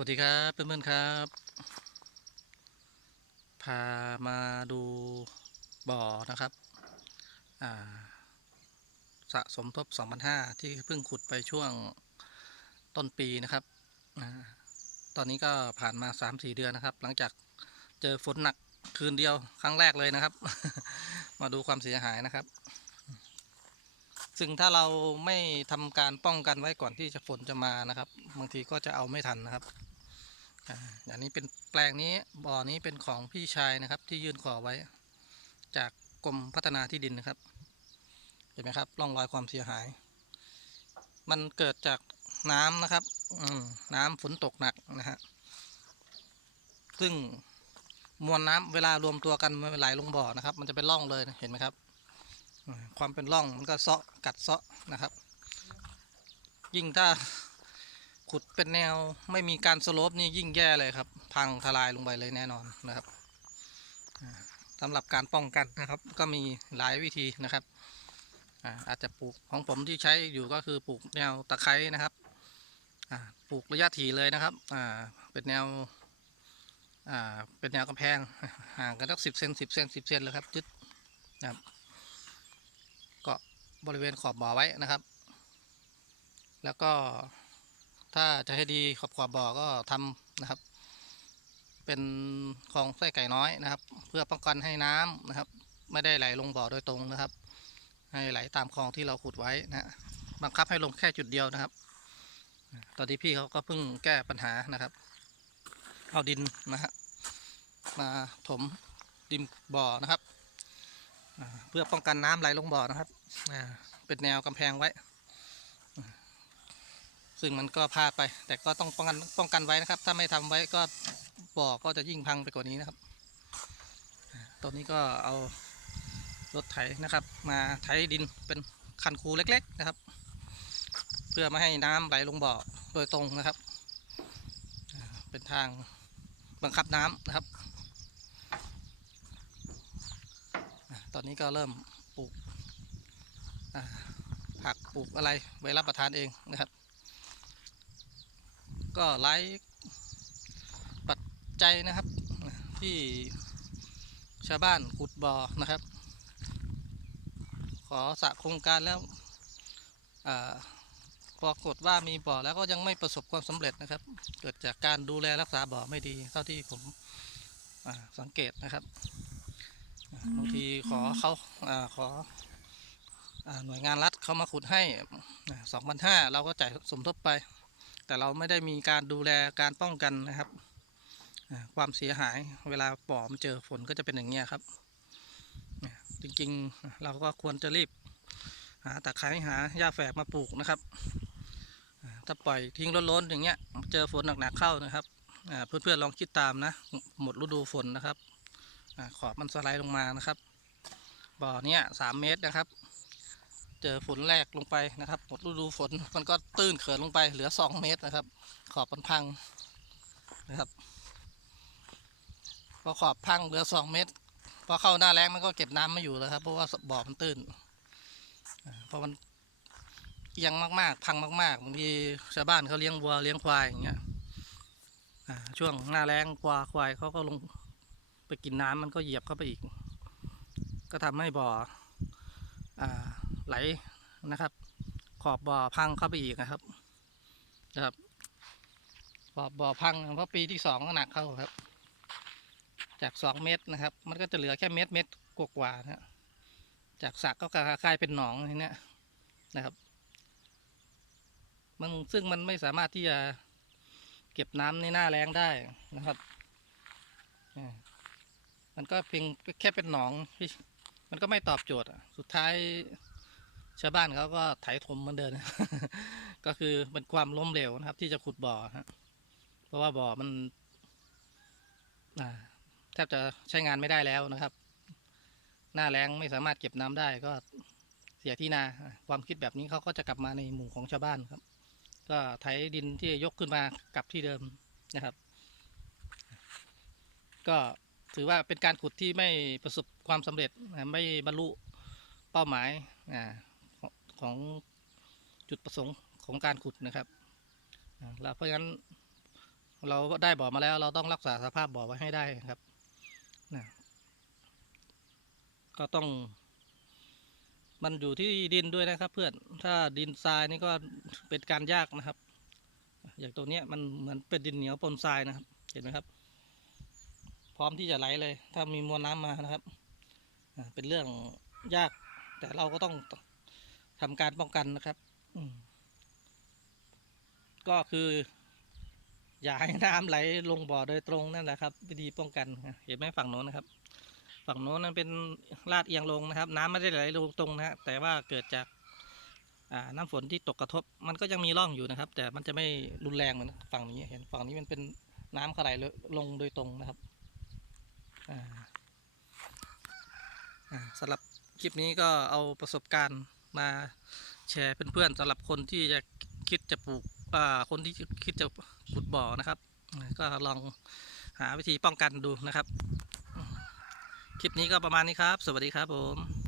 วัสดีครับเพื่อนๆครับ พามาดูบ่อนะครับสะสมทบ2,500ที่เพิ่งขุดไปช่วงต้นปีนะครับอตอนนี้ก็ผ่านมา 3-4 เดือนนะครับ หลังจากเจอฝนหนักคืนเดียวครั้งแรกเลยนะครับ มาดูความเสียหายนะครับ ซึ่งถ้าเราไม่ทำการป้องกันไว้ก่อนที่จะฝนจะมานะครับ บางทีก็จะเอาไม่ทันนะครับ อ่าอย่างนี้เป็นแปลงนี้บ่อนี้เป็นของพี่ชายนะครับ ที่ยื่นขอไว้ จากกรมพัฒนาที่ดินนะครับ เห็นไหมครับร่องรอยความเสียหาย มันเกิดจากน้ำนะครับ อืน้ำฝนตกหนักนะฮะซึ่งมวลน้ำเวลารวมตัวกันมันไหลลงบ่อนะครับ มันจะเป็นร่องเลยเห็นไหมครับ ความเป็นร่องมันก็เซาะกัดเซาะนะครับ ยิ่งถ้า ขุดเป็นแนวไม่มีการสโลปนี่ยิ่งแย่เลยครับ พังทลายลงไปเลยแน่นอนนะครับสำหรับการป้องกันนะครับ ก็มีหลายวิธีนะครับอาจจะปลูกของผมที่ใช้อยู่ก็คือปลูกแนวตะไคร้นะครับปลูกระยะถี่เลยนะครับเป็นแนวเป็นแนวกำแพงห่างกันสักสิบเซนสิบเซนสิบเซนเลยครับยึดนะครับกาะบริเวณขอบบ่อไว้นะครับ แล้วก็ ถ้าจะให้ดีขอบขอบบ่อก็ทำนะครับ เป็นคลองไส้ไก่น้อยนะครับ เพื่อป้องกันให้น้ำนะครับ ไม่ได้ไหลลงบ่อโดยตรงนะครับ ให้ไหลตามคลองที่เราขุดไว้นะบังคับให้ลงแค่จุดเดียวนะครับ ตอนนี้พี่เขาก็เพิ่งแก้ปัญหานะครับ เอาดินนะฮะมาถมดินบ่อนะครับ เพื่อป้องกันน้ำไหลลงบ่อนะครับเป็นแนวกำแพงไว้ ซึ่งมันก็พลาดไป แต่ก็ต้องป้องกันป้องกันไว้นะครับ ถ้าไม่ทำไว้ก็บ่อก็จะยิ่งพังไปกว่านี้นะครับตอนนี้ก็เอารถไถนะครับ มาไถดินเป็นคันคูเล็ก ๆนะครับ เพื่อไม่ให้น้ำไหลลงบ่อโดยตรงนะครับ เป็นทางบังคับน้ำนะครับ ตอนนี้ก็เริ่มปลูกผักปลูกอะไรไว้รับประทานเองนะครับ ก็ไลฟ์ปัจจัยนะครับที่ชาวบ้านขุดบ่อนะครับ ขอสะโครงการแล้วปรากฏว่ามีบ่อแล้วก็ยังไม่ประสบความสำเร็จนะครับ เกิดจากการดูแลรักษาบ่อไม่ดี เท่าที่ผมสังเกตนะครับบางทีขอเขาอาขออาหน่วยงานรัฐเขามาขุดให้สองพันห้าเราก็จ่ายสมทบไป แต่เราไม่ได้มีการดูแลการป้องกันนะครับความเสียหายเวลาปอมเจอฝนก็จะเป็นอย่างเงี้ยครับ จริงๆเราก็ควรจะรีบหาตะไคร้หาหญ้าแฝกมาปลูกนะครับ ถ้าปล่อยทิ้งล้นๆอย่างเงี้ยเจอฝนหนักๆเข้านะครับเพื่อนๆลองคิดตามนะ หมดฤดูฝนนะครับอขอบมันสไลด์ลงมานะครับ บ่อเนี้ยสามเมตรนะครับ เจอฝนแรกลงไปนะครับ หมดฤดูฝนมันก็ตื้นเขินลงไปเหลือสองเมตรนะครับ ขอบมันพังนะครับพอขอบพังเหลือสองเมตรพอเข้าหน้าแรงมันก็เก็บน้ำไม่อยู่แล้วครับ เพราะว่าบ่อมันตื้นเพราะมันเอียงมาก ๆ พังมากๆบางทีชาวบ้านเขาเลี้ยงวัวเลี้ยงควายอย่างเงี้ยช่วงหน้าแรงควาควายเขาก็ลงไปกินน้ำมันก็เหยียบเข้าไปอีก ก็ทำให้บ่ออ่า ไหลนะครับ ขอบบ่อพังเข้าไปอีกนะครับนะครับขอบบ่อพังเพราะปีที่สองก็หนักเข้าครับ จากสองเมตรนะครับ มันก็จะเหลือแค่เมตรเมตรกว่าๆนะฮะจากสระก็กลายเป็นหนองทีเนี้ยนะครับมันซึ่งมันไม่สามารถที่จะเก็บน้ำในหน้าแรงได้นะครับมันก็เพียงแค่เป็นหนอง มันก็ไม่ตอบโจทย์อะสุดท้าย ชาวบ้านเขาก็ไถถมเหมือนเดิมก็คือเป็นความล้มเหลวนะครับ ที่จะขุดบ่อฮะเพราะว่าบ่อมันแทบจะใช้งานไม่ได้แล้วนะครับ หน้าแรงไม่สามารถเก็บน้ำได้ก็เสียที่นา ความคิดแบบนี้เขาก็จะกลับมาในหมู่ของชาวบ้านครับ ก็ไถดินที่ยกขึ้นมากลับที่เดิมนะครับ ก็ถือว่าเป็นการขุดที่ไม่ประสบความสำเร็จไม่บรรลุเป้าหมายอ่า ของจุดประสงค์ของการขุดนะครับแล้วเพราะฉะนั้นเราได้บ่อมาแล้ว เราต้องรักษาสภาพบ่อไว้ให้ได้ครับนะก็ต้อง มันอยู่ที่ดินด้วยนะครับ เพื่อนถ้าดินทรายนี่ก็เป็นการยากนะครับ อย่างตัวเนี้ยมันเหมือนเป็นดินเหนียวปนทรายนะครับ เห็นไหมครับ พร้อมที่จะไหลเลย ถ้ามีมวลน้ำมานะครับเป็นเรื่องยากแต่เราก็ต้อง ทำการป้องกันนะครับอืมก็คือ อย่าให้น้ำไหลลงบ่อโดยตรงนั่นแหละครับ วิธีป้องกันเห็นไหมฝั่งโน้นนะครับ ฝั่งโน้นนั้นเป็นลาดเอียงลงนะครับ น้ำไม่ได้ไหลลงตรงนะฮะแต่ว่าเกิดจากอ่าน้ำฝนที่ตกกระทบ มันก็ยังมีร่องอยู่นะครับ แต่มันจะไม่รุนแรงเหมือนฝั่งนี้เห็นฝั่งนี้มันเป็นน้ำขไหลลงโดยตรงนะครับอ่าอ่าสำหรับคลิปนี้ก็เอาประสบการณ์ มาแชร์เพื่อนๆสำหรับคนที่จะคิดจะปลูกอ่าคนที่คิดจะขุดบ่อนะครับ ก็ลองหาวิธีป้องกันดูนะครับ คลิปนี้ก็ประมาณนี้ครับ สวัสดีครับผม